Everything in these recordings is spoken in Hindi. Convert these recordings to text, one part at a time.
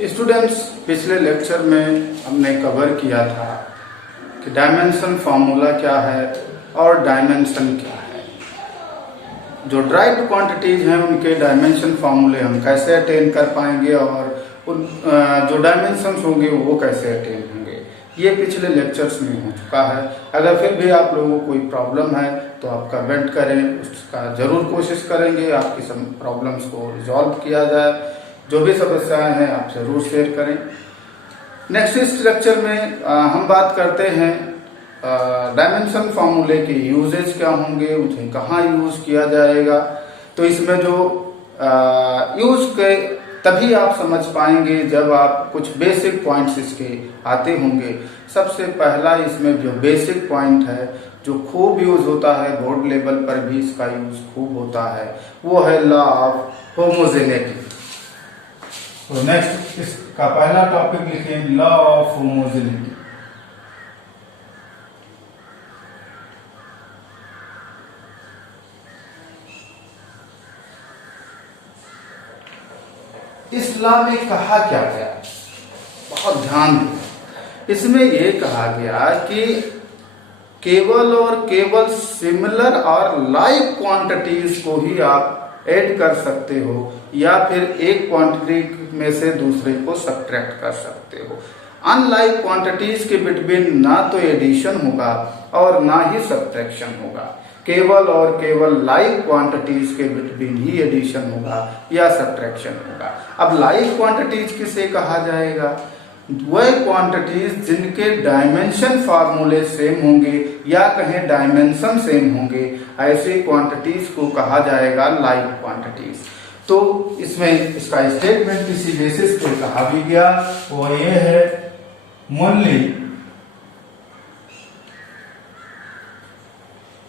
स्टूडेंट्स, पिछले लेक्चर में हमने कवर किया था कि डायमेंशन फार्मूला क्या है और डायमेंशन क्या है। जो ड्राइव्ड क्वांटिटीज हैं उनके डायमेंशन फार्मूले हम कैसे अटेन कर पाएंगे और उन जो डायमेंशंस होंगे वो कैसे अटेन होंगे, ये पिछले लेक्चर्स में हो चुका है। अगर फिर भी आप लोगों को कोई प्रॉब्लम है तो आप कमेंट करें, उसका जरूर कोशिश करेंगे आपकी सब प्रॉब्लम्स को रिजॉल्व किया जाए। जो भी समस्याएं हैं आप जरूर शेयर करें। नेक्स्ट इस लेक्चर में हम बात करते हैं डायमेंशन फार्मूले के यूजेज क्या होंगे, उन्हें कहाँ यूज किया जाएगा। तो इसमें जो यूज के तभी आप समझ पाएंगे जब आप कुछ बेसिक पॉइंट्स इसके आते होंगे। सबसे पहला इसमें जो बेसिक पॉइंट है जो खूब यूज होता है, बोर्ड लेवल पर भी इसका यूज खूब होता है, वो है लॉ ऑफ होमोजेनिटी। तो नेक्स्ट इसका पहला टॉपिक लिखें, लॉ ऑफ होमोजेनिटी। इस लॉ में कहा क्या गया, बहुत ध्यान दें। इसमें यह कहा गया कि केवल और केवल सिमिलर और लाइक क्वांटिटीज को ही आप ऐड कर सकते हो या फिर एक क्वांटिटी में से दूसरे को सब्ट्रैक्ट कर सकते हो। अनलाइक क्वांटिटीज के बिटवीन ना तो एडिशन होगा और ना ही सब्ट्रैक्शन होगा। केवल और केवल लाइक क्वांटिटीज के बिटवीन ही एडिशन होगा या सब्ट्रैक्शन होगा। अब लाइक क्वांटिटीज किसे कहा जाएगा? वह क्वांटिटीज जिनके डायमेंशन फार्मूले सेम होंगे या कहें डायमेंशन सेम होंगे, ऐसे क्वांटिटीज को कहा जाएगा लाइक क्वांटिटीज। तो इसमें इसका स्टेटमेंट किसी बेसिस पे कहा भी गया, वो ये है, only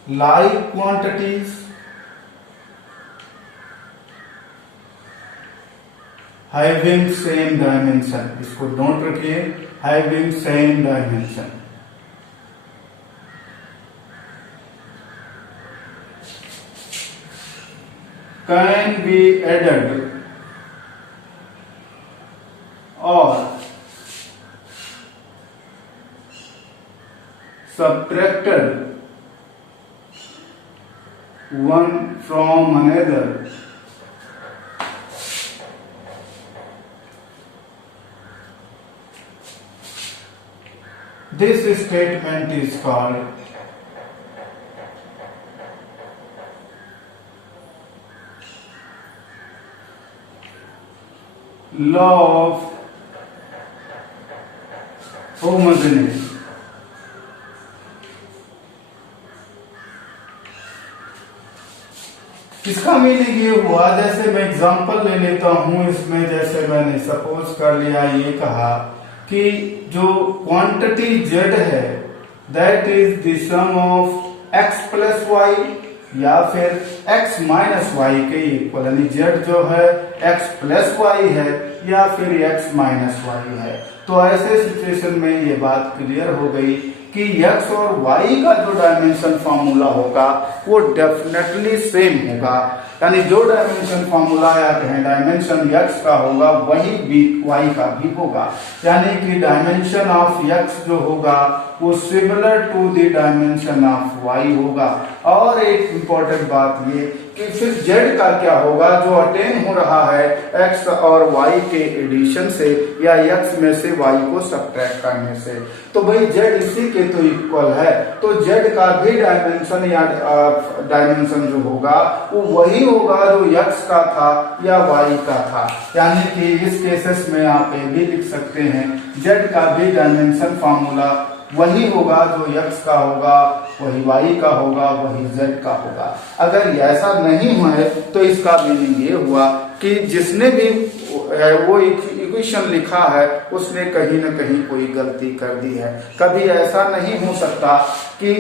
like quantities having same dimension, इसको नोट रखिए, having same dimension, can be added or subtracted one from another This statement is called law of homogeneity। इसका मीनिंग ये हुआ, जैसे मैं एग्जांपल ले लेता हूं इसमें, जैसे मैंने सपोज कर लिया, ये कहा कि जो क्वांटिटी z है that is the sum of x plus y या फिर x माइनस वाई के इक्वल, यानी z जो है x प्लस वाई है या फिर x माइनस वाई है। तो ऐसे सिचुएशन में ये बात क्लियर हो गई कि x और y का जो डायमेंशन फार्मूला होगा वो डेफिनेटली सेम होगा, यानी जो डायमेंशन फार्मूला या कहें डायमेंशन x का होगा वही y का भी होगा, यानी कि डायमेंशन ऑफ x जो होगा वो similar to the dimension of y होगा। और एक इंपॉर्टेंट बात ये कि फिर z का क्या होगा, जो अटेन हो रहा है x और y के एडिशन से या x में से y को सब्ट्रैक्ट करने से, तो भाई z इसी के तो इक्वल है, तो z का भी डायमेंशन या डायमेंशन जो होगा वो वही होगा जो x का था या y का था। यानी कि इस केसेस में आप ये भी लिख सकते हैं z का भी डायमेंशन फार्मूला वही होगा, जो x का होगा वही y का होगा, वही z का होगा। अगर ऐसा नहीं है तो इसका मीनिंग ये हुआ कि जिसने भी वो इक्वेशन लिखा है उसने कहीं ना कहीं कोई गलती कर दी है। कभी ऐसा नहीं हो सकता कि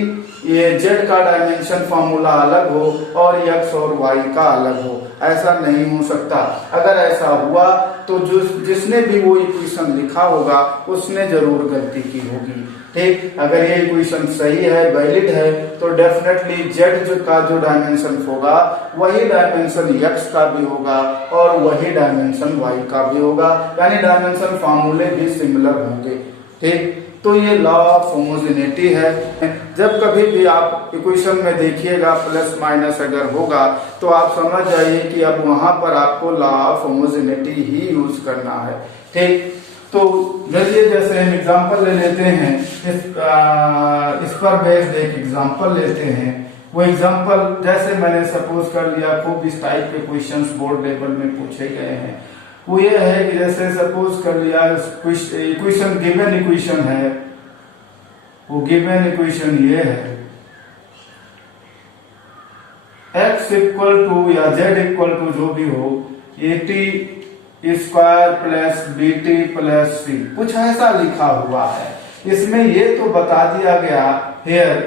ये z का डायमेंशन फार्मूला अलग हो और x और y का अलग हो, ऐसा नहीं हो सकता। अगर ऐसा हुआ तो जिसने भी वो इक्वेशन लिखा होगा उसने जरूर गलती की होगी। ठीक, अगर ये इक्वेशन सही है, वैलिड है, तो डेफिनेटली z का जो डायमेंशन होगा वही डायमेंशन x का भी होगा और वही डायमेंशन y का भी होगा, यानी डायमेंशन फार्मूले भी सिमिलर होंगे। ठीक, तो ये लॉ ऑफ होमोजेनिटी है। जब कभी भी आप इक्वेशन में देखिएगा प्लस माइनस अगर होगा तो आप समझ जाइए कि अब वहां पर आपको law of homogeneity he use करना है। ठीक, तो चलिए जैसे हम एग्जांपल ले लेते हैं, इस पर बेस्ड एक एग्जांपल लेते हैं। वो एग्जांपल जैसे मैंने सपोज कर लिया, खूब इस टाइप के क्वेश्चंस बोर्ड लेवल में पूछे गए हैं। वो ये है कि जैसे सपोज कर लिया इक्वेशन, गिवन इक्वेशन है, वो गिवन इक्वेशन ये है x इक्वल टू या z इक्वल टू जो भी हो AT square plus BT plus C, कुछ ऐसा लिखा हुआ है। इसमें ये तो बता दिया गया here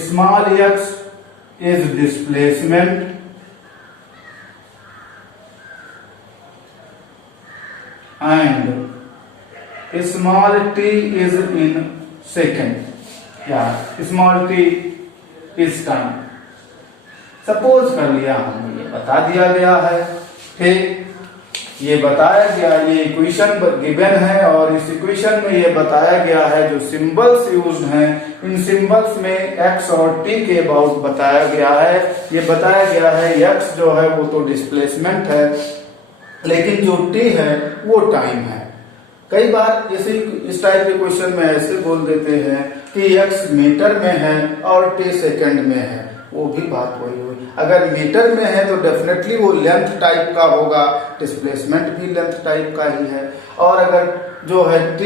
small x is displacement and small t is in second, या small t is time। Suppose कर लिया हमने, ये बता दिया गया है। ठीक, ये बताया गया, ये इक्वेशन गिवन है और इस इक्वेशन में ये बताया गया है जो सिंबल्स यूज्ड हैं, इन सिंबल्स में x और t के अबाउट बताया गया है। ये बताया गया है x जो है वो तो डिस्प्लेसमेंट है, लेकिन जो t है वो टाइम है। कई बार इस टाइप के क्वेश्चन में ऐसे बोल देते हैं कि x मीटर में है और t सेकंड में है, वो भी बात वही हुई। अगर मीटर में है तो डेफिनेटली वो लेंथ टाइप का होगा, डिस्प्लेसमेंट भी लेंथ टाइप का ही है। और अगर जो है t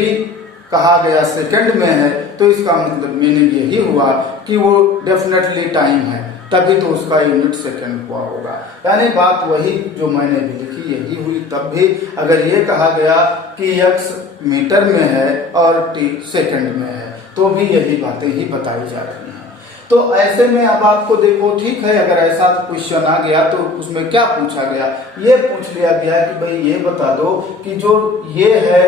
कहा गया सेकंड में है तो इसका मतलब मीनिंग यही हुआ कि वो डेफिनेटली टाइम है, तभी तो उसका यूनिट सेकंड हुआ होगा। यानी बात वही जो मैंने भी लिखी यही हुई। तब भी अगर ये कहा गया कि x मीटर में है और t सेकंड में है तो भी यही बातें ही बताई जा रही हैं। तो ऐसे में अब आपको देखो, ठीक है, अगर ऐसा क्वेश्चन आ गया तो उसमें क्या पूछा गया, ये पूछ लिया गया कि भाई ये बता दो कि जो ये है,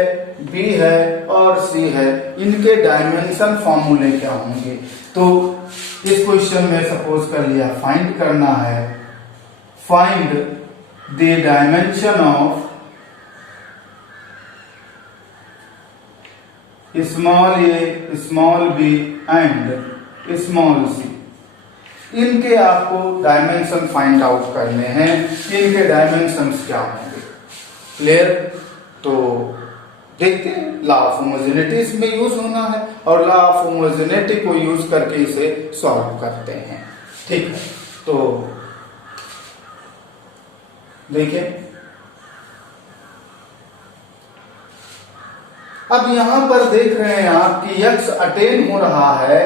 b है और c है, इनके डायमेंशन फॉर्मूले क्या होंगे। तो इस क्वेश्चन में सपोज कर लिया फाइंड करना है, find the dimension of small a, small b and small c। इनके आपको डायमेंशन फाइंड आउट करने हैं, इनके डायमेंशंस क्या होंगे। क्लियर? तो देखते हैं, लॉ ऑफ होमोजेनिटी इसमें यूज होना है और लॉ ऑफ होमोजेनिटी को यूज करके इसे सॉल्व करते हैं। ठीक है, तो देखिए अब यहां पर देख रहे हैं आप कि x अटेन हो रहा है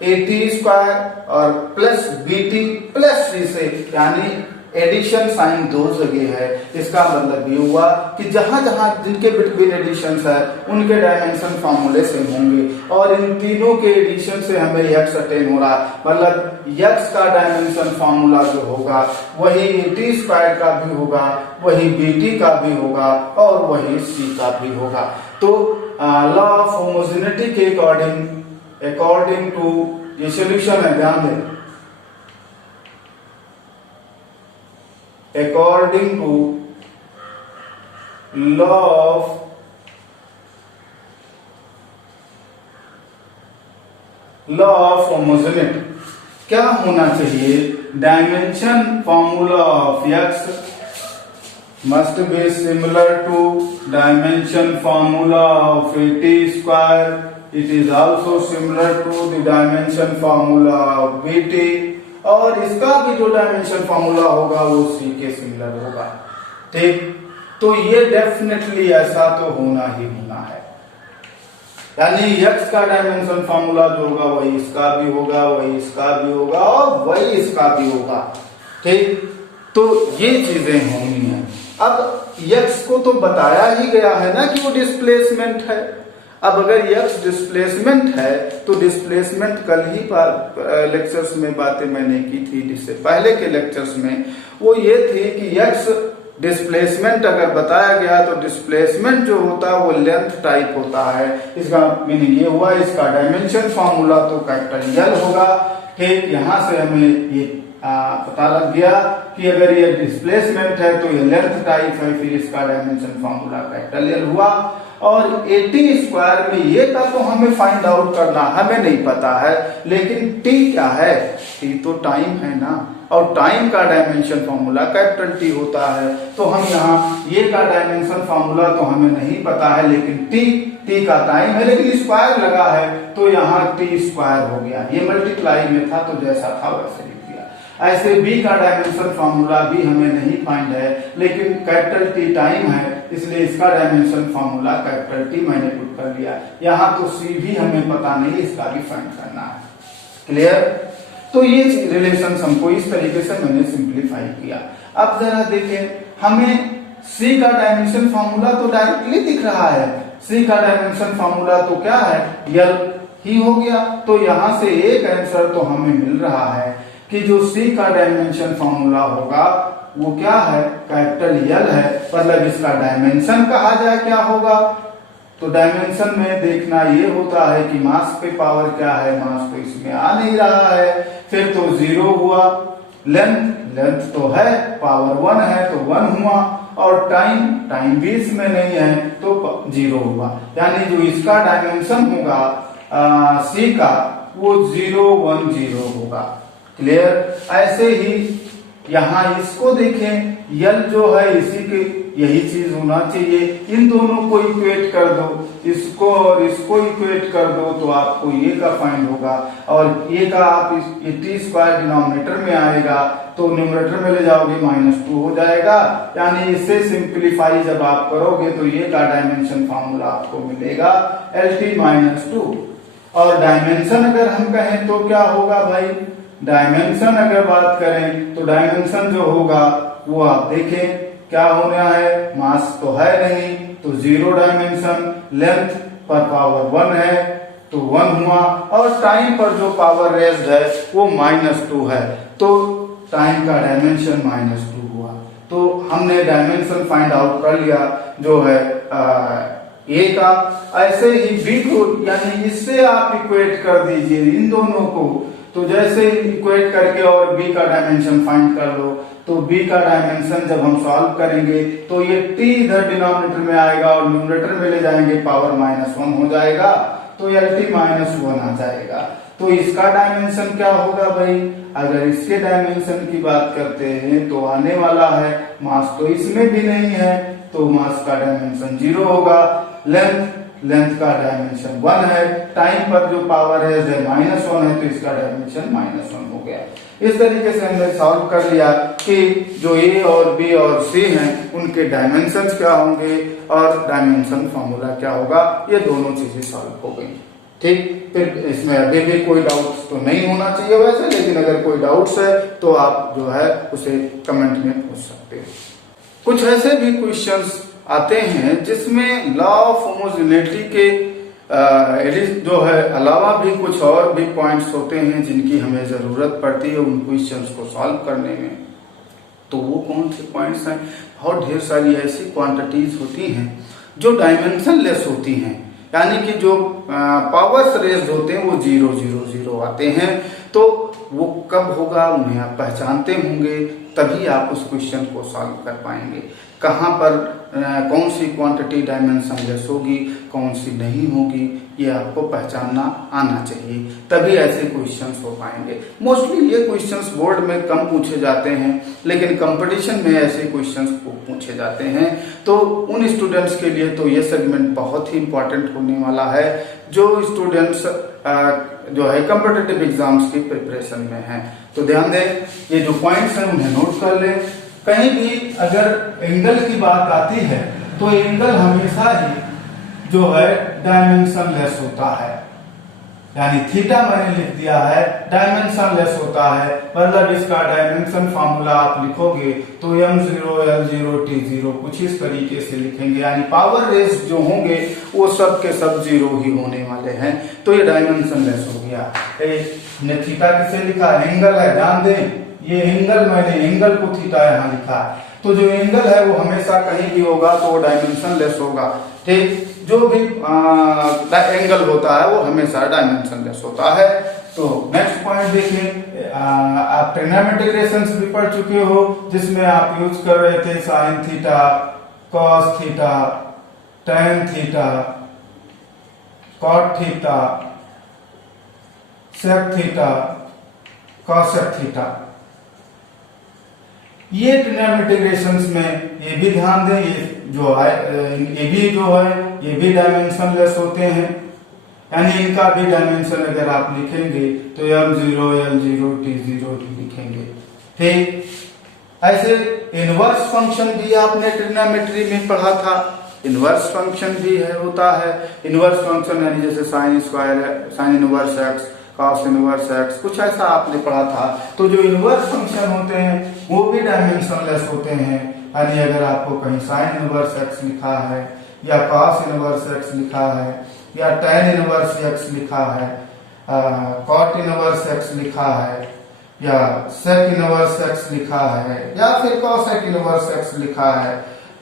AT स्क्वायर और प्लस BT प्लस C से, यानी एडिशन साइन दो जगह है। इसका मतलब ये हुआ कि जहां जहां जिनके बिटवीन एडिशन है उनके डायमेंशन फॉर्मूले से होंगे और इन तीनों के एडिशन से हमें x अटेन हो रहा, मतलब x का डायमेंशन फॉर्मूला जो होगा वही AT स्क्वायर का भी होगा, वही BT का भी होगा और वही C का भी होगा। तो लॉ ऑफ होमोजेनिटी के अकॉर्डिंग टू, ये सोल्यूशन है, ध्यान दें, according to law of homogeneity क्या होना चाहिए, dimension formula of x must be similar to dimension formula of AT square. It is also similar to the dimension formula of BT, और इसका भी जो डायमेंशन फॉर्मूला होगा वो C के सिमिलर होगा। ठीक, तो ये डेफिनेटली ऐसा तो होना ही होना है, यानी x का डायमेंशन फॉर्मूला जो होगा वही इसका भी होगा, वही इसका भी होगा और वही इसका भी होगा। ठीक, तो ये चीजें होनी है। अब x को तो बताया ही गया है ना कि वो डिस्प्लेसमेंट है। अब अगर x डिस्प्लेसमेंट है तो डिस्प्लेसमेंट कल ही लेक्चर्स में बातें मैंने की थी, जिससे पहले के लेक्चर्स में वो ये थी कि x डिस्प्लेसमेंट अगर बताया गया तो डिस्प्लेसमेंट जो होता है वो लेंथ टाइप होता है। इसका मीनिंग ये हुआ, इसका डायमेंशन फॉर्मूला तो कैपिटल एल होगा। ठीक, यहाँ से हमें ये पता लग गया कि अगर ये डिस्प्लेसमेंट है तो ये लेंथ टाइप है, फिर इसका डायमेंशन फॉर्मूला कैपिटल एल हुआ। और 80 स्क्वायर में ये का तो हमें फाइंड आउट करना हमें नहीं पता है, लेकिन टी क्या है, टी तो टाइम है ना, और टाइम का डायमेंशन फॉर्मूला कैपिटल टी होता है। तो हम यहाँ ये का डायमेंशन फॉर्मूला तो हमें नहीं पता है, लेकिन टी का टाइम है, लेकिन स्क्वायर लगा है तो यहाँ टी स्क्वायर हो गया। ये मल्टीप्लाई में था तो जैसा था वैसे लिख दिया। ऐसे बी का डायमेंशन फॉर्मूला भी हमें नहीं फाइंड है, लेकिन कैपिटल टी टाइम है, इसलिए इसका डायमेंशन फॉर्मूला कैपिटल टी मैंने पुट कर लिया। यहाँ तो सी भी हमें पता नहीं, इसका भी फाइंड करना है। क्लियर? तो ये रिलेशन हमको इस तरीके से मैंने सिंप्लीफाई किया। अब जरा देखें, हमें सी का डायमेंशन फॉर्मूला तो डायरेक्टली दिख रहा है। सी का डायमेंशन फॉर्मूला तो क्या है, यल ही हो गया। तो यहाँ से एक आंसर तो हमें मिल रहा है कि जो सी का डायमेंशन फॉर्मूला होगा वो क्या है, कैपिटल यल है। मतलब इसका डायमेंशन कहा जाए क्या होगा, तो डायमेंशन में देखना ये होता है कि मास पे पावर क्या है, मास तो इसमें आ नहीं रहा है, फिर तो 0 हुआ। लेंथ तो है, पावर 1 है तो 1 हुआ, और टाइम भी इसमें नहीं है तो 0 हुआ। यानी जो इसका डायमेंशन होगा सी का वो 0 1 0 होगा। क्लियर? ऐसे ही यहाँ इसको देखें, यल जो है इसी के यही चीज होना चाहिए। इन दोनों को इक्वेट कर दो, इसको और इसको इक्वेट कर दो तो आपको ये का फाइंड होगा, और ये का आप ये टी स्क्वायर डिनोमिनेटर में आएगा तो न्यूमरेटर में ले जाओगे -2 हो जाएगा। यानी इसे सिंप्लीफाई जब आप करोगे तो ये का डायमेंशन फॉर्मूला आपको मिलेगा LT-2। और डायमेंशन अगर हम कहें तो क्या होगा भाई, डायमेंशन अगर बात करें तो डायमेंशन जो होगा वो आप देखें क्या होना है, मास तो है नहीं तो 0 डायमेंशन, लेंथ पर पावर 1 है तो 1 हुआ, और टाइम पर जो पावर रेज्ड है वो -2 है तो टाइम का डायमेंशन -2 हुआ। तो हमने डायमेंशन फाइंड आउट कर लिया जो है ए का। ऐसे ही बी को, यानी इससे आप इक्वेट कर दीजिए इन दोनों को, तो जैसे इक्वेट करके और बी का डायमेंशन फाइंड कर लो, तो बी का डायमेंशन जब हम सॉल्व करेंगे तो ये टी इधर डिनोमिनेटर में आएगा और न्यूमरेटर में ले जाएंगे पावर -1 हो जाएगा तो LT-1 आ जाएगा। तो इसका डायमेंशन क्या होगा भाई, अगर इसके डायमेंशन की बात करते हैं तो आने वाला है, मास तो इसमें भी नहीं है तो मास का डायमेंशन 0 होगा। लेंथ का डायमेंशन 1 है, टाइम पर जो पावर है -1 है तो इसका डायमेंशन -1 हो गया। इस तरीके से हमने सॉल्व कर लिया कि जो ए और बी और सी हैं उनके डायमेंशंस क्या होंगे और डायमेंशन फॉर्मूला क्या होगा, ये दोनों चीजें सॉल्व हो गई। ठीक, फिर इसमें अभी भी कोई डाउट्स तो नहीं होना चाहिए वैसे, लेकिन अगर कोई डाउट्स है तो आप जो है उसे कमेंट में पूछ सकते हैं। कुछ ऐसे भी क्वेश्चंस आते हैं जिसमें लॉ ऑफ होमोजेनिटी के जो है अलावा भी कुछ और भी पॉइंट्स होते हैं जिनकी हमें जरूरत पड़ती है उन क्वेश्चंस को सॉल्व करने में। तो वो कौन से पॉइंट्स हैं, बहुत ढेर सारी ऐसी क्वांटिटीज होती हैं जो डायमेंशन लेस होती हैं, यानी कि जो पावर्स रेज्ड होते हैं वो 0 0 0 आते हैं। तो वो कब होगा उन्हें आप पहचानते होंगे, तभी आप उस क्वेश्चन को सॉल्व कर पाएंगे। कहाँ पर कौन सी क्वांटिटी डायमेंशन लेस होगी, कौन सी नहीं होगी, ये आपको पहचानना आना चाहिए, तभी ऐसे क्वेश्चंस हो पाएंगे। मोस्टली ये क्वेश्चंस बोर्ड में कम पूछे जाते हैं, लेकिन कंपटीशन में ऐसे क्वेश्चंस पूछे जाते हैं। तो उन स्टूडेंट्स के लिए तो ये सेगमेंट बहुत ही इंपॉर्टेंट होने वाला है जो स्टूडेंट्स जो है कॉम्पिटिटिव एग्जाम्स की प्रिपरेशन में हैं। तो ध्यान दें, ये जो पॉइंट्स हैं उन्हें नोट कर लें। कहीं भी अगर एंगल की बात आती है तो एंगल हमेशा ही जो है डायमेंशन लेस होता है, यानी थीटा मैंने लिख दिया है डायमेंशन लेस होता है। मतलब इसका डायमेंशन फार्मूला आप लिखोगे तो m0 l0 t0 कुछ इस तरीके से लिखेंगे, यानी पावर रेस जो होंगे वो सब के सब 0 ही होने वाले हैं। तो ये डायमेंशन लेस हो गया। थीटा किसे लिखा, एंगल है, ध्यान दें ये एंगल, मैंने एंगल को थीटा यहाँ लिखा है। तो जो एंगल है वो हमेशा कहीं भी होगा तो वो डायमेंशन लेस होगा। ठीक, जो भी एंगल होता है वो हमेशा डायमेंशन लेस होता है। तो नेक्स्ट पॉइंट देखिए, आप ट्रिग्नोमेट्रिक रिलेशंस भी पढ़ चुके हो, जिसमें आप यूज कर रहे थे sine theta, cos theta, tan theta, cot theta, sec theta, cosec theta. ये ट्रिग्नोमेट्रिक रिलेशंस में ये भी ध्यान दें, ये भी जो है ये भी डायमेंशन लेस होते हैं, यानी इनका भी डायमेंशन अगर आप लिखेंगे तो m0, l0, t0 लिखेंगे। ठीक, ऐसे इनवर्स फंक्शन भी आपने ट्रिग्नोमेट्री में पढ़ा था, इनवर्स फंक्शन भी है होता है। इनवर्स फंक्शन यानी जैसे sine square, sine inverse x, cos inverse x, कुछ ऐसा आपने पढ़ा था। तो जो इनवर्स फंक्शन होते हैं वो भी डायमेंशन लेस होते हैं, यानी अगर आपको कहीं साइन इनवर्स एक्स लिखा है या कॉस इनवर्स एक्स लिखा है या टेन इनवर्स एक्स लिखा है, कॉट इनवर्स एक्स लिखा है या सेक इनवर्स एक्स लिखा है या फिर कॉसेक इनवर्स एक्स लिखा है,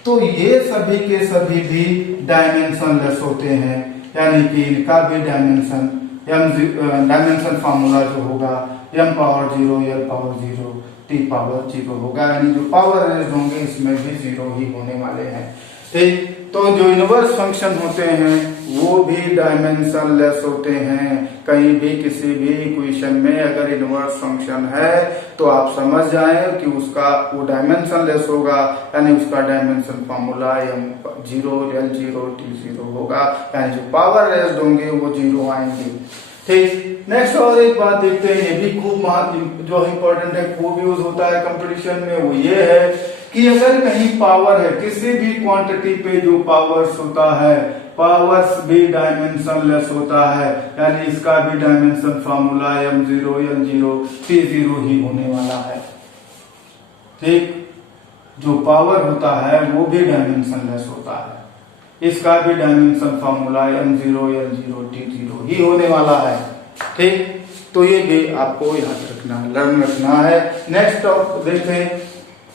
तो ये सभी के सभी भी डायमेंशन लेस होते हैं, यानी कि इनका भी डायमेंशन डायमेंशन फार्मूला जो होगा m power 0, l power 0, t power 0 होगा, यानी जो पावर रेज होंगे इसमें भी 0 ही होने वाले हैं। ठीक, तो जो इनवर्स फंक्शन होते हैं वो भी डायमेंशन लेस होते हैं। कहीं भी किसी भी इक्वेशन में अगर इनवर्स फंक्शन है तो आप समझ जाएं कि उसका वो डायमेंशन लेस होगा, यानी उसका dimension formula m0, l0, t0 होगा, यानी जो पावर रेज्ड होंगे वो 0 आएंगे। ठीक, नेक्स्ट और एक बात देखते हैं, ये भी खूब जो इम्पोर्टेंट है, खूब यूज होता है कंपटीशन में, वो ये है कि अगर कहीं पावर है, किसी भी क्वांटिटी पे जो पावर्स होता है, पावर्स भी डायमेंशन लेस होता है, यानी इसका भी dimension formula m0, l0, t0 ही होने वाला है। ठीक, जो पावर होता है वो भी डायमेंशन लेस होता है, इसका भी dimension formula m0, l0, t0 ही होने वाला है। ठीक, तो ये भी आपको याद रखना, लर्न रखना है। नेक्स्ट देखें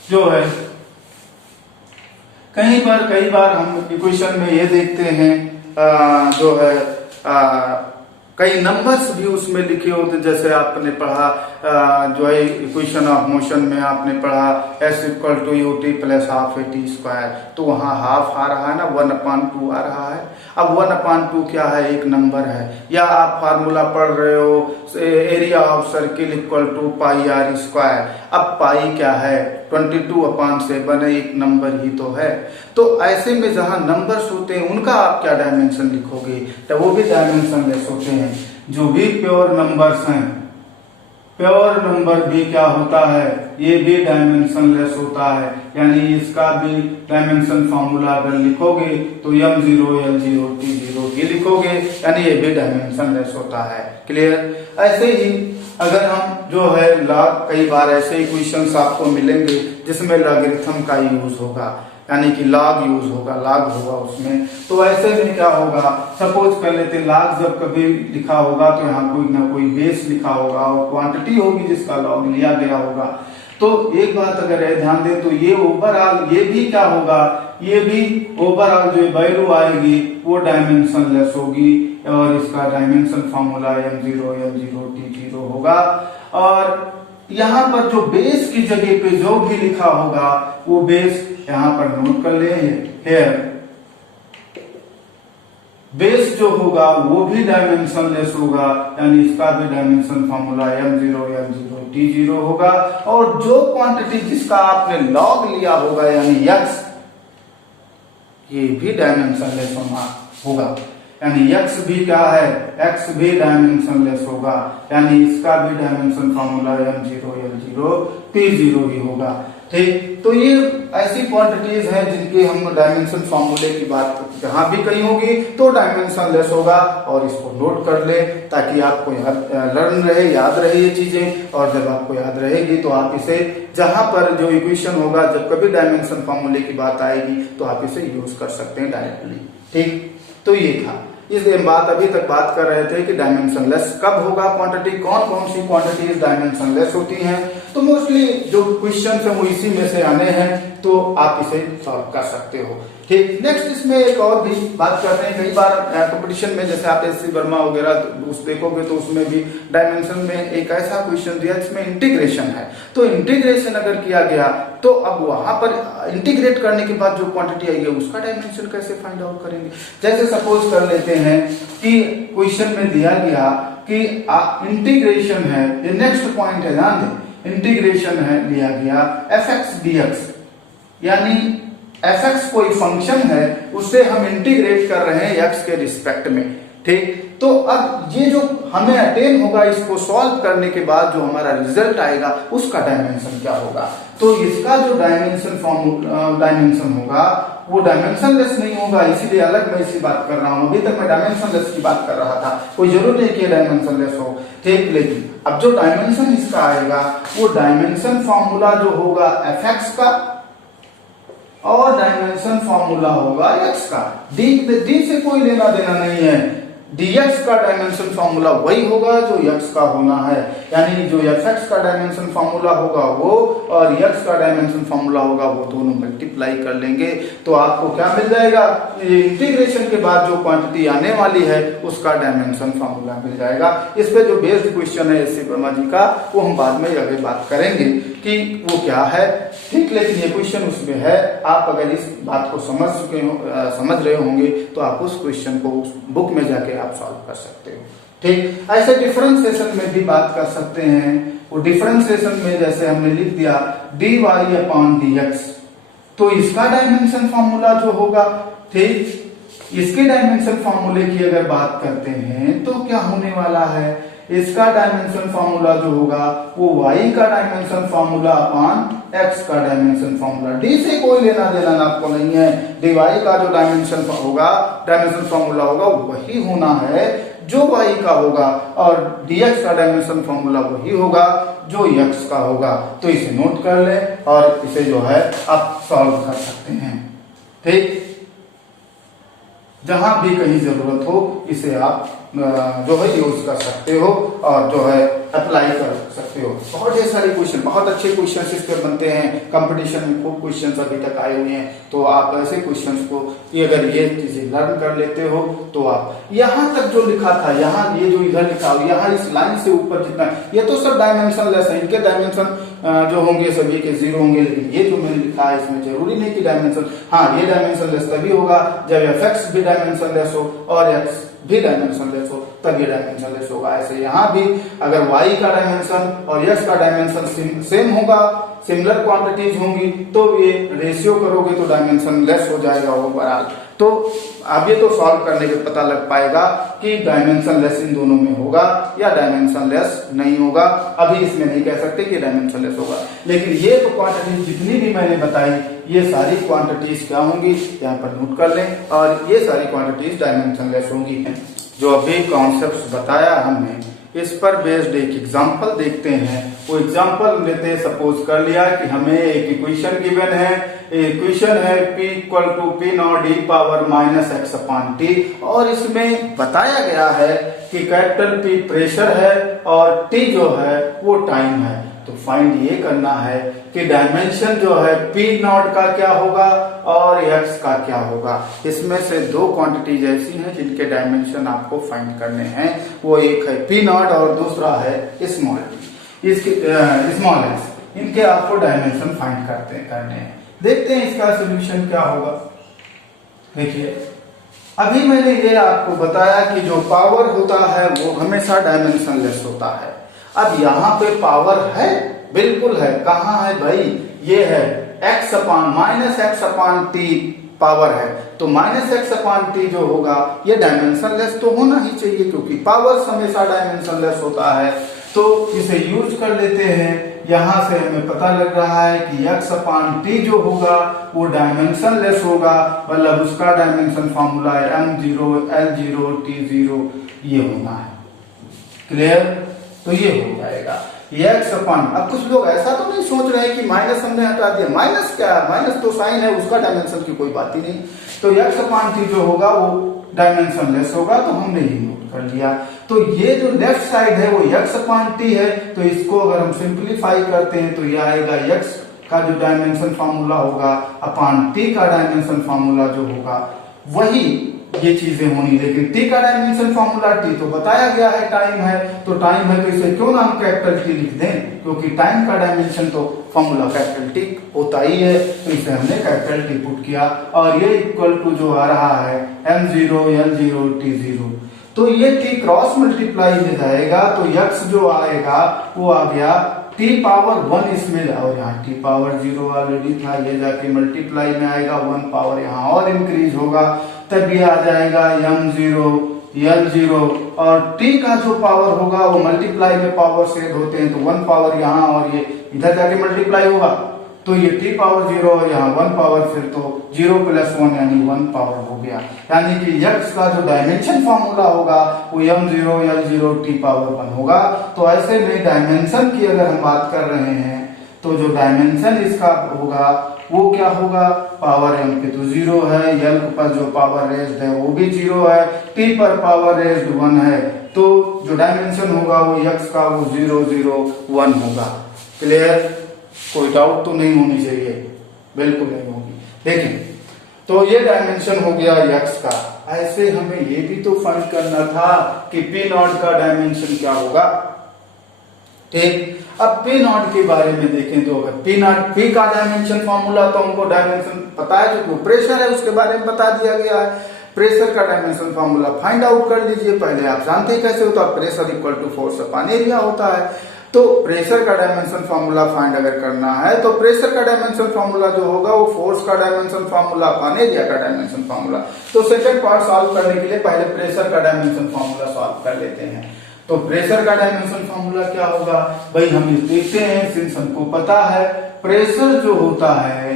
जो है, कई बार हम इक्वेशन में ये देखते हैं जो है कई नंबर्स भी उसमें लिखे होते, जैसे आपने पढ़ा जो है इक्वेशन ऑफ मोशन में आपने पढ़ा s = ut + ½ at², तो वहाँ हाफ आ रहा है ना, 1/2 आ रहा है। अब 1/2 क्या है, एक नंबर है। या आप फार्मूला पढ़ रहे हो एरिया ऑफ सर्किल = πr², अब पाई क्या है, 22/7, एक नंबर ही तो है। तो ऐसे में जहां नंबर्स होते हैं उनका आप क्या डायमेंशन लिखोगे, तो वो भी डायमेंशन लेस होते हैं। जो भी प्योर नंबर्स हैं, प्योर नंबर भी क्या होता है, ये भी डायमेंशन लेस होता है, यानी इसका भी डायमेंशन फार्मूला अगर लिखोगे तो m0, l0, t0 ही लिखोगे, यानी ये भी डायमेंशन लेस होता है। क्लियर। ऐसे ही अगर हम जो है लॉग, कई बार ऐसे इक्वेशंस आपको मिलेंगे जिसमें लॉगरिथम का यूज होगा, यानी कि लॉग यूज होगा, लॉग होगा उसमें। तो ऐसे में क्या होगा, सपोज कर लेते लॉग जब कभी लिखा होगा तो यहाँ कोई ना कोई बेस लिखा होगा और क्वांटिटी होगी जिसका लॉग लिया गया होगा। तो एक बात अगर ध्यान दें तो ये ओवरऑल ये भी क्या होगा, ये भी ओवरऑल जो वैल्यू आएगी वो डायमेंशन लेस होगी, और इसका dimension formula m0, l0, t0 होगा। और यहाँ पर जो बेस की जगह पे जो भी लिखा होगा वो बेस यहाँ पर नोट कर ले, हेयर बेस जो होगा वो भी डायमेंशन लेस होगा, यानी इसका भी dimension formula m0, l0, t0 होगा। और जो क्वांटिटी जिसका आपने लॉग लिया होगा यानी x, ये भी डायमेंशन लेस होगा, यानी x भी क्या है, x भी डायमेंशन लेस होगा, यानी इसका भी dimension formula m0, l0, t0 ही होगा। ठीक, तो ये ऐसी क्वांटिटीज हैं जिनके हम डायमेंशन फार्मूले की बात जहां भी कहीं होगी तो डायमेंशन लेस होगा, और इसको नोट कर ले ताकि आपको लर्न रहे, याद रहे ये चीजें। और जब आपको याद रहेगी तो आप इसे जहां पर जो इक्वेशन होगा, जब कभी डायमेंशन फार्मूले की बात आएगी तो आप इसे यूज कर सकते हैं डायरेक्टली। ठीक, तो ये था, इसलिए बात अभी तक बात कर रहे थे कि डायमेंशन लेस कब होगा क्वांटिटी, कौन कौन सी क्वांटिटीज डायमेंशन लेस होती हैं। तो मोस्टली जो क्वेश्चन है वो इसी में से आने हैं तो आप इसे सॉल्व कर सकते हो। ठीक, नेक्स्ट इसमें एक और भी बात करते हैं। कई बार कंपटीशन में जैसे आप एससी वर्मा वगैरह उस देखोगे तो उसमें भी डायमेंशन में एक ऐसा क्वेश्चन दिया जिसमें इंटीग्रेशन है। तो इंटीग्रेशन अगर किया गया तो अब वहां पर इंटीग्रेट करने के बाद जो क्वांटिटी आएगी उसका डायमेंशन कैसे फाइंड आउट करेंगे। जैसे सपोज कर लेते हैं कि क्वेश्चन में दिया गया कि इंटीग्रेशन है, ये नेक्स्ट पॉइंट है, ध्यान दें, इंटीग्रेशन है लिया गया fx dx, यानी fx कोई फंक्शन है उसे हम इंटीग्रेट कर रहे हैं x के रिस्पेक्ट में। ठीक, तो अब ये जो हमें अटेन होगा इसको सॉल्व करने के बाद जो हमारा रिजल्ट आएगा उसका डायमेंशन क्या होगा। तो इसका जो डायमेंशन होगा वो डायमेंशनलेस नहीं होगा, इसीलिए अलग मैं इसी बात कर रहा हूं। अभी तक मैं डायमेंशनलेस की बात कर रहा था, कोई जरूरी नहीं कि डायमेंशनलेस हो। ठीक, लेकिन अब जो डायमेंशन इसका आएगा वो डायमेंशन फॉर्मूला जो होगा fx का और डायमेंशन फॉर्मूला होगा x का। डी से कोई लेना देना नहीं है, dx का डायमेंशन फॉर्मूला वही होगा जो x का होना है, यानी जो fx का डायमेंशन फॉर्मूला होगा वो और x का डायमेंशन फॉर्मूला होगा वो दोनों मल्टीप्लाई कर लेंगे तो आपको क्या मिल जाएगा, इंटीग्रेशन के बाद जो क्वांटिटी आने वाली है उसका डायमेंशन फॉर्मूला मिल जाएगा। इस पे जो बेस्ड क्वेश्चन है एससी वर्मा जी का वो हम बाद में आगे बात करेंगे कि वो क्या है। ठीक, लेकिन ये क्वेश्चन उसमें है, आप अगर इस बात को समझ रहे होंगे तो आप उस क्वेश्चन को उस बुक में जाके आप सॉल्व कर सकते हो। ठीक, ऐसे डिफरेंशिएशन में भी बात कर सकते हैं। वो डिफरेंशिएशन में जैसे हमने लिख दिया dy अपॉन dx, तो इसका डायमेंशन फॉर्मूला जो होगा, ठीक, इसके डायमेंशन फॉर्मूले की अगर बात करते हैं तो क्या होने वाला है, इसका डायमेंशन फॉर्मूला जो होगा वो y का डायमेंशन फॉर्मूला अपॉन x का डायमेंशन फॉर्मूला। d से कोई लेना देना आपको नहीं है, dy का जो डायमेंशन होगा, डायमेंशन फॉर्मूला होगा वही होना है जो y का होगा और dx का डायमेंशन फॉर्मूला वही होगा जो x का होगा। तो इसे नोट कर ले और इसे जो है आप सॉल्व कर सकते हैं। ठीक, जहां भी कहीं जरूरत हो इसे आप जो है यूज कर सकते हो और जो है अप्लाई कर सकते हो। बहुत ढेर सारे क्वेश्चन, बहुत अच्छे क्वेश्चन इस पर बनते हैं, कंपटीशन में खूब क्वेश्चन अभी तक आए हुए हैं। तो आप ऐसे क्वेश्चन को अगर ये चीजें लर्न कर लेते हो तो आप यहाँ तक जो लिखा था, यहाँ ये जो इधर लिखा हो, यहाँ इस लाइन से ऊपर जितना, ये तो सब डायमेंशनलेस है, इनके डायमेंशन जो होंगे सभी के 0 होंगे। लेकिन ये जो मैंने लिखा है इसमें जरूरी नहीं कि डायमेंशन, हाँ ये डायमेंशनलेस तभी होगा जब fx भी डायमेंशनलेस हो और x भी डायमेंशनलेस हो, तब ये डायमेंशनलेस होगा। ऐसे यहाँ भी अगर y का डायमेंशन और x का डायमेंशन सेम होगा, सिमिलर क्वांटिटीज होंगी, तो ये रेशियो करोगे तो डायमेंशनलेस हो जाएगा ओवरऑल। तो अब ये तो सॉल्व करने के पता लग पाएगा कि डायमेंशनलेस इन दोनों में होगा या डायमेंशनलेस नहीं होगा। अभी इसमें नहीं कह सकते कि डायमेंशनलेस होगा, लेकिन ये तो क्वांटिटी जितनी भी मैंने बताई ये सारी क्वांटिटीज क्या होंगी यहाँ पर नोट कर लें, और ये सारी क्वांटिटीज डायमेंशनलेस होंगी। जो अभी कॉन्सेप्ट बताया हमने इस पर बेस्ड एक एग्जांपल देखते हैं। वो एग्जांपल लेते हैं, सपोज कर लिया कि हमें एक इक्वेशन गिवन है, इक्वेशन है p equal to p naught e power minus x upon t, और इसमें बताया गया है कि कैपिटल P प्रेशर है और t जो है वो टाइम है। तो फाइंड ये करना है कि डायमेंशन जो है p नॉट का क्या होगा और x का क्या होगा। इसमें से दो क्वांटिटीज ऐसी हैं जिनके डायमेंशन आपको फाइंड करने हैं, वो एक है p नॉट और दूसरा है स्मॉल t, इसके स्मॉल x, इनके आपको डायमेंशन फाइंड करने हैं। देखते हैं इसका सोल्यूशन क्या होगा। देखिए अभी मैंने ये आपको बताया कि जो पावर होता है वो हमेशा डायमेंशनलेस होता है। अब यहाँ पे पावर है, बिल्कुल है, कहाँ है भाई, ये है x अपान माइनस एक्स अपान टी पावर है, तो माइनस एक्स अपान टी जो होगा ये डायमेंशनलेस तो होना ही चाहिए क्योंकि पावर हमेशा डायमेंशनलेस होता है। तो इसे यूज कर लेते हैं। यहां से हमें पता लग रहा है कि x अपान टी जो होगा वो डायमेंशनलेस होगा, मतलब उसका डायमेंशन फॉर्मूला है m0 l0 t0, ये होना है। क्लियर? तो ये हो जाएगा x अपान, अब कुछ लोग ऐसा तो नहीं सोच रहे हैं कि माइनस हमने हटा दिया, माइनस क्या है, माइनस तो साइन है, उसका डायमेंशन की कोई बात ही नहीं। तो x अपान टी जो होगा वो डायमेंशनलेस होगा, तो हमने ये नोट कर लिया। तो ये जो लेफ्ट साइड है वो x अपान टी है, तो इसको अगर हम सिंप्लीफाई करते हैं तो ये आएगा x का जो डायमेंशन फार्मूला होगा अपॉन टी का डायमेंशन फार्मूला जो होगा वही ये चीजें होनी। लेकिन टी का डायमेंशन फार्मूला टी तो बताया गया है, टाइम है, तो टाइम है तो इसे क्यों ना हम कैपिटल टी लिख दें, क्योंकि टाइम का डायमेंशन तो फार्मूला कैपिटल टी होता ही है, तो इसे हमने कैपिटल टी पुट किया और ये इक्वल टू जो आ रहा है m0 l0 t0। तो ये t क्रॉस मल्टीप्लाई में जाएगा तो x जो आएगा वो आ गया t पावर 1 इसमें, और यहाँ t पावर 0 ऑलरेडी था, ये जाके मल्टीप्लाई में आएगा 1 पावर यहाँ और इंक्रीज होगा, तब ये आ जाएगा m0 l0 और t का जो पावर होगा वो मल्टीप्लाई में पावर से होते हैं तो 1 पावर यहाँ और ये इधर जाके मल्टीप्लाई होगा तो ये t पावर 0 और यहाँ 1 पावर, फिर तो 0 + 1 यानी 1 पावर हो गया। यानी कि x का जो डायमेंशन फार्मूला होगा वो m0 l0 t पावर 1 होगा। तो ऐसे में डायमेंशन की अगर हम बात कर रहे हैं तो जो डायमेंशन इसका होगा वो क्या होगा, पावर m पे तो 0 है, l पर जो पावर रेज्ड है वो भी 0 है, t पर पावर रेज्ड 1 है, तो जो डायमेंशन होगा वो x का वो 0 0 1 होगा। क्लियर? कोई डाउट तो नहीं होनी चाहिए, बिल्कुल नहीं होगी। देखिए तो ये डायमेंशन हो गया x का। ऐसे हमें ये भी तो फाइंड करना था कि p0 का डायमेंशन क्या होगा। ठीक, अब p0 के बारे में देखें तो अगर p का डायमेंशन फॉर्मूला तो हमको डायमेंशन पता है, जो प्रेशर है उसके बारे में बता दिया गया है। प्रेशर का डायमेंशन फॉर्मूला फाइंड आउट कर लीजिए। पहले आप जानते हैं कैसे होता है, pressure equal to force upon area होता है। तो प्रेशर का डायमेंशन फार्मूला फाइंड अगर करना है तो प्रेशर का डायमेंशन फार्मूला जो होगा वो फोर्स का डायमेंशन फार्मूला अपॉन एरिया का डायमेंशन फार्मूला। तो सेकंड पार्ट सॉल्व करने के लिए पहले प्रेशर का डायमेंशन फार्मूला सॉल्व कर लेते हैं। तो प्रेशर का डायमेंशन फार्मूला क्या होगा भाई, हम देखते हैं, सिंस हमको पता है प्रेशर जो होता है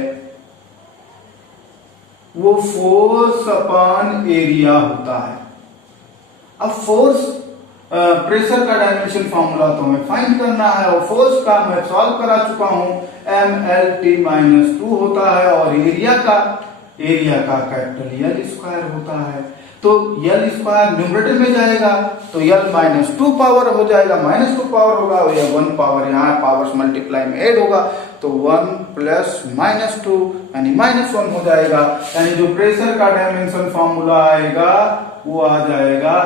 वो फोर्स अपॉन एरिया होता है। अब फोर्स प्रेशर का डायमेंशन फार्मूला तो हमें फाइंड करना है और फोर्स का मैं सॉल्व करा चुका हूं, mlt-2 होता है और एरिया का कैपिटल L स्क्वायर होता है। तो L स्क्वायर न्यूमरेटर में जाएगा तो L-2 पावर हो जाएगा, -2 पावर होगा और यह 1 पावर यहाँ पावर्स मल्टीप्लाई में ऐड होगा तो 1 + -2 यानी -1 हो जाएगा। यानी जो प्रेशर का डायमेंशन फार्मूला आएगा वो आ जाएगा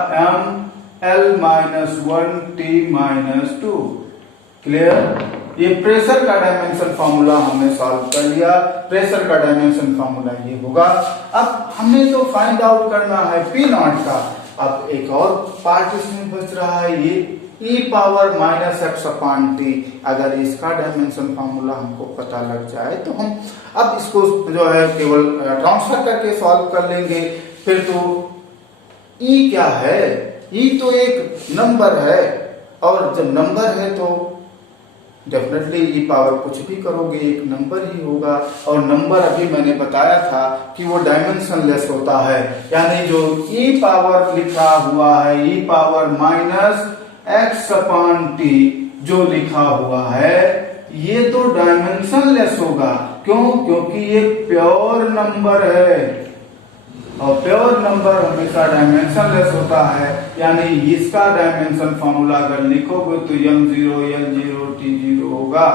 L-1 t-2। क्लियर? ये प्रेशर का डायमेंशन फार्मूला हमने सॉल्व कर लिया। प्रेशर का डायमेंशन फार्मूला ये होगा। अब हमें तो फाइंड आउट करना है p0 का। अब एक और पार्ट इसमें बच रहा है, ये e power -x upon t। अगर इसका डायमेंशन फार्मूला हमको पता लग जाए तो हम अब इसको जो है केवल ट्रांसफर करके सॉल्व कर लेंगे। फिर तो e क्या है, e तो एक नंबर है और जब नंबर है तो डेफिनेटली ई पावर कुछ भी करोगे एक नंबर ही होगा। और नंबर अभी मैंने बताया था कि वो डायमेंशन लेस होता है, यानी जो ई पावर लिखा हुआ है ई पावर -x अपॉन t जो लिखा हुआ है ये तो डायमेंशन लेस होगा। क्यों? क्योंकि ये प्योर नंबर है और प्योर नंबर हमेशा डायमेंशन लेस होता है। यानी इसका डायमेंशन फार्मूला अगर लिखोगे तो m0 l0 t0 होगा।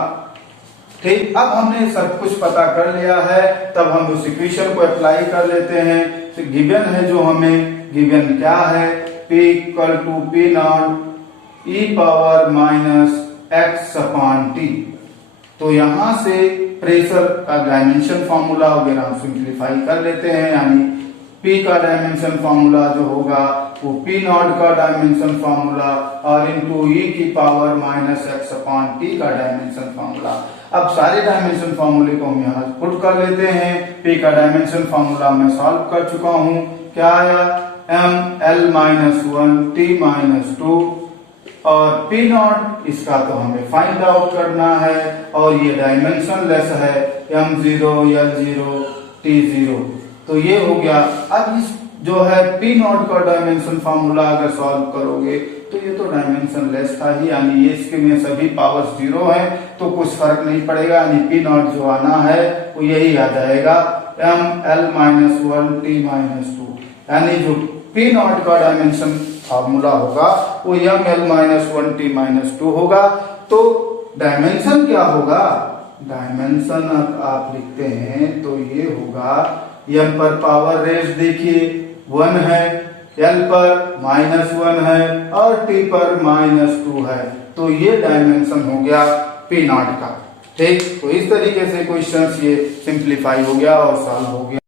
ठीक, अब हमने सब कुछ पता कर लिया है, तब हम उस इक्वेशन को अप्लाई कर लेते हैं। तो गिवन है जो हमें गिवन क्या है, p = p0 e power -x upon t। तो यहां से प्रेशर का डायमेंशन फार्मूला वगैरह हम सिंप्लीफाई कर लेते हैं। यानी P का डायमेंशन फार्मूला जो होगा वो p0 का डायमेंशन फार्मूला और इनटू e की पावर -x अपॉन t का डायमेंशन फार्मूला। अब सारे डायमेंशन फार्मूले को हम यहाँ पुट कर लेते हैं। P का डायमेंशन फार्मूला मैं सॉल्व कर चुका हूँ। क्या आया, m(l-1 t-2) और p0 इसका तो हमें फाइंड आउट करना है और ये डायमेंशन लेस है m0 l0 t0। तो ये हो गया। अब इस जो है p0 का डायमेंशन फार्मूला अगर सॉल्व करोगे तो ये तो डायमेंशन लेस था ही, यानी ये इसके में सभी पावर्स 0 है तो कुछ फर्क नहीं पड़ेगा। यानी p0 जो आना है वो यही आ जाएगा ml-1 t-2। यानी जो p0 का डायमेंशन फार्मूला होगा वो ml-1 t-2 होगा। तो डायमेंशन क्या होगा, डायमेंशन आप लिखते हैं तो ये होगा m पर पावर रेज देखिए 1 है, l पर -1 है और t पर -2 है, तो ये डायमेंशन हो गया P0 का। ठीक, तो इस तरीके से क्वेश्चन ये सिंप्लीफाई हो गया और सॉल्व हो गया।